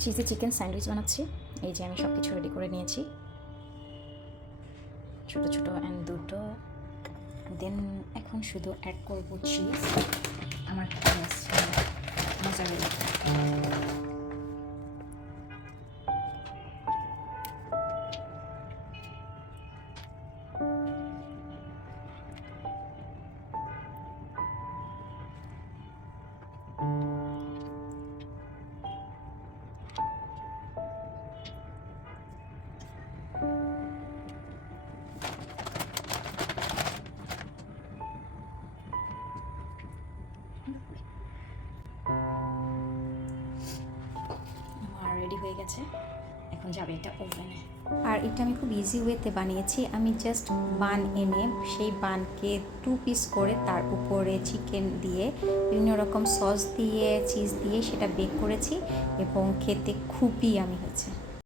Cheesy chicken sandwich বানাচ্ছি। এই যে আমি সব কিছু রেডি করে নিয়েছি। ছোট ছোট অ্যান্ড দুটো। দেন এখন শুধু অ্যাড করব চিজ আমার মজারেলা রেডি হয়ে গেছে। এখন যাবে এটা ওভেনে আর এটা আমি খুব ইজি ওয়েতে বানিয়েছি। আমি জাস্ট বান এনে সেই বানকে টু পিস করে তার উপরে চিকেন দিয়ে, বিভিন্ন রকম সস দিয়ে চিজ দিয়ে সেটা বেক করেছি এবং খেতে খুবই আমি হয়েছে।